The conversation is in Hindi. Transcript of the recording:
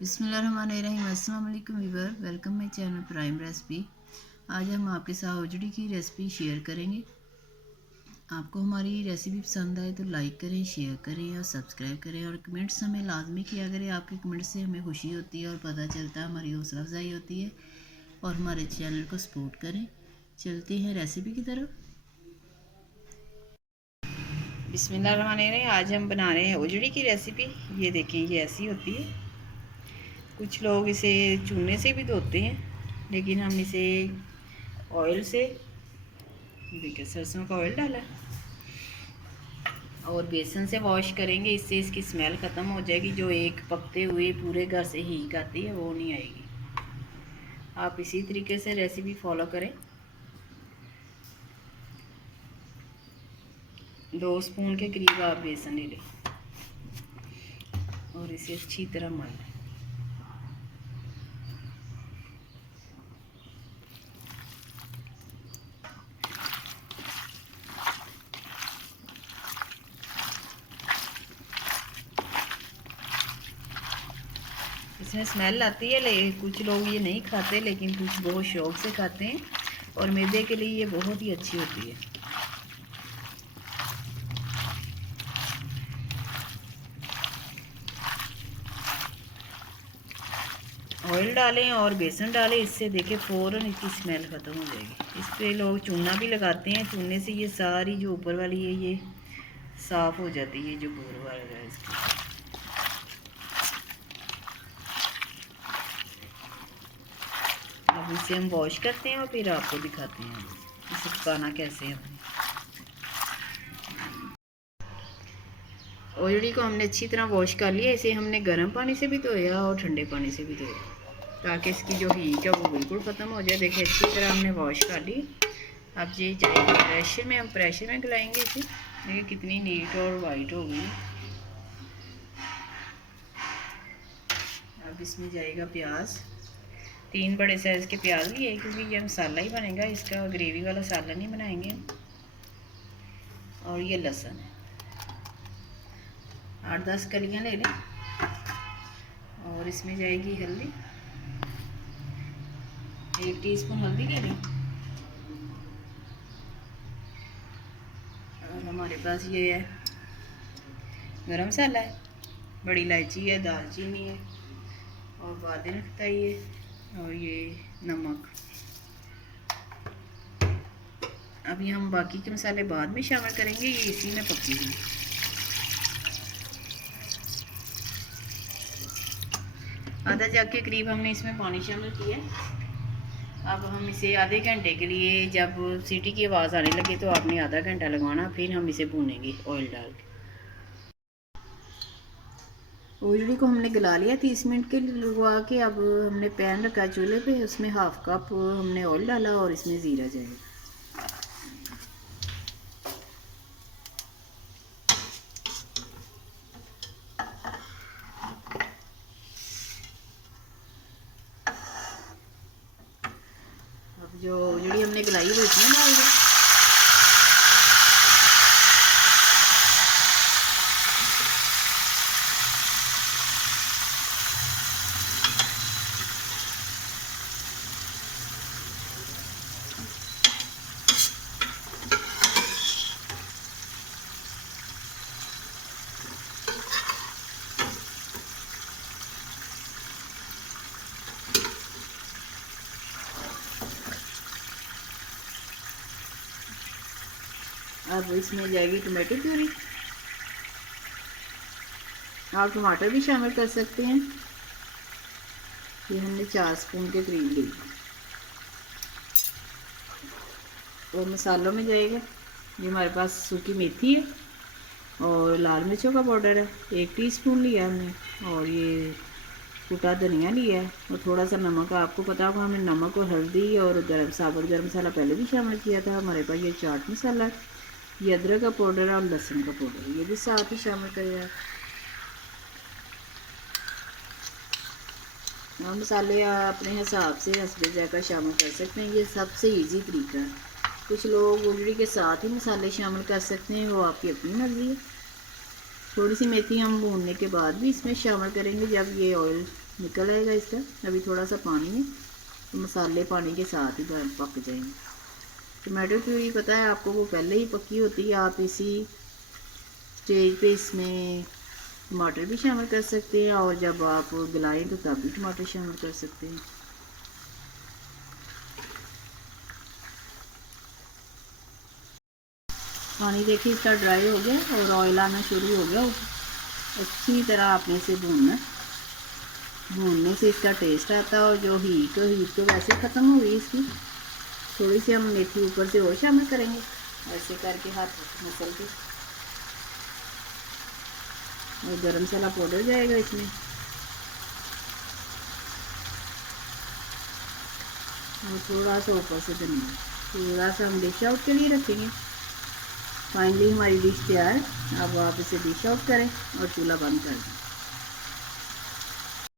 बिस्मिल्लाहिर्रहमानिर्रहीम। अस्सलाम वालेकुम viewer, welcome my channel prime recipe. आज हम आपके साथ ओजड़ी की रेसिपी शेयर करेंगे। आपको हमारी रेसिपी पसंद आए तो लाइक करें, शेयर करें और सब्सक्राइब करें और कमेंट्स हमें लाजमी किया करें। आपके कमेंट्स से हमें खुशी होती है और पता चलता है, हमारी हौसला अफजाई होती है और हमारे चैनल को सपोर्ट करें। चलते हैं रेसिपी की तरफ। बिस्मिल्लाहिर्रहमानिर्रहीम। आज हम बना रहे हैं ओजड़ी की रेसिपी। ये देखें, ये ऐसी होती है। कुछ लोग इसे चूने से भी धोते हैं, लेकिन हम इसे ऑयल से, देखिए सरसों का ऑयल डाला और बेसन से वॉश करेंगे। इससे इसकी स्मेल ख़त्म हो जाएगी। जो एक पकते हुए पूरे घर से हींग आती है वो नहीं आएगी। आप इसी तरीके से रेसिपी फॉलो करें। 2 स्पून के करीब आप बेसन ले लें और इसे अच्छी तरह मल लें। इसमें स्मेल आती है, लेकिन कुछ लोग ये नहीं खाते, लेकिन कुछ बहुत शौक से खाते हैं और मैदे के लिए ये बहुत ही अच्छी होती है। ऑयल डालें और बेसन डालें। इससे देखें फ़ौरन इसकी स्मेल ख़त्म हो जाएगी। इस पे लोग चूना भी लगाते हैं। चूने से ये सारी जो ऊपर वाली है ये साफ़ हो जाती है, जो बोर वाला है इसकी। अब इसे हम वॉश करते हैं और फिर आपको दिखाते हैं इसे पकाना कैसे है। ओजड़ी को हमने अच्छी तरह वॉश कर लिया। इसे हमने गर्म पानी से भी धोया और ठंडे पानी से भी धोया, ताकि इसकी जो हीट है वो बिल्कुल ख़त्म हो जाए। देखिए अच्छी तरह हमने वॉश कर ली। अब ये जाएगी प्रेशर में, हम प्रेशर में गलाएंगे इसे। देखिए कितनी नीट और वाइट हो गई। अब इसमें जाएगा प्याज। 3 बड़े साइज़ के प्याज लिए, क्योंकि ये मसाला ही बनेगा, इसका ग्रेवी वाला सालन नहीं बनाएंगे। और ये लहसुन है, 8-10 कलियाँ ले लें। और इसमें जाएगी हल्दी, 1 टीस्पून हल्दी ले लें। और हमारे पास ये है गरम मसाला है, बड़ी इलायची है, दालचीनी है और बादिन खताई है और ये नमक। अभी हम बाकी के मसाले बाद में शामिल करेंगे, ये इसी में पकेगी। आधा जग के करीब हमने इसमें पानी शामिल किया। अब हम इसे आधे घंटे के लिए, जब सीटी की आवाज़ आने लगे तो आपने आधा घंटा लगवाना, फिर हम इसे भूनेंगे ऑयल डाल के। ओजड़ी को हमने गला लिया 30 मिनट के लिए लगवा के। अब हमने पैन रखा चूल्हे पे, उसमें 1/2 कप हमने ऑयल डाला और इसमें ज़ीरा जाएगा। अब जो ओजड़ी हमने गलाई वो इसमें डाल दी। अब इसमें जाएगी टमाटो प्यूरी। आप टमाटर भी शामिल कर सकते हैं। ये हमने 4 स्पून के करीब ली। और मसालों में जाएगा, ये हमारे पास सूखी मेथी है और लाल मिर्चों का पाउडर है, 1 टीस्पून लिया हमने। और ये कुटा धनिया लिया है और थोड़ा सा नमक। आपको पता होगा हमने नमक और हल्दी और साबुत गर्म मसाला पहले भी शामिल किया था। हमारे पास ये चाट मसाला है, ये अदरक का पाउडर और लहसुन का पाउडर, ये भी साथ ही शामिल करें आप। और मसाले आप अपने हिसाब से हस्बे जायका शामिल कर सकते हैं। ये सबसे इजी तरीका है। कुछ लोग ओजड़ी के साथ ही मसाले शामिल कर सकते हैं, वो आपकी अपनी मर्ज़ी है। थोड़ी सी मेथी हम भूनने के बाद भी इसमें शामिल करेंगे जब ये ऑयल निकल आएगा इसका। अभी थोड़ा सा पानी है तो मसाले पानी के साथ ही पक जाएंगे। टमाटो प्यूरी पता है आपको, वो पहले ही पकी होती है। आप इसी स्टेज पे इसमें टमाटर भी शामिल कर सकते हैं, और जब आप गलाएं तो तब भी टमाटर शामिल कर सकते हैं। पानी देखिए इसका ड्राई हो गया और ऑयल आना शुरू हो गया। अच्छी तरह आपने इसे भूनना, भूनने से इसका टेस्ट आता है। और जो हीट तो वैसे ख़त्म हो गई इसकी। थोड़ी सी हम मेथी ऊपर से और शामिल करेंगे, ऐसे करके हाथ मसल के। और गरम मसाला पाउडर जाएगा इसमें, और थोड़ा सा ऊपर से धनिया। थोड़ा सा हम डिश आउट के लिए रखेंगे। फाइनली हमारी डिश तैयार है। अब आप इसे डिश आउट करें और चूल्हा बंद कर दें।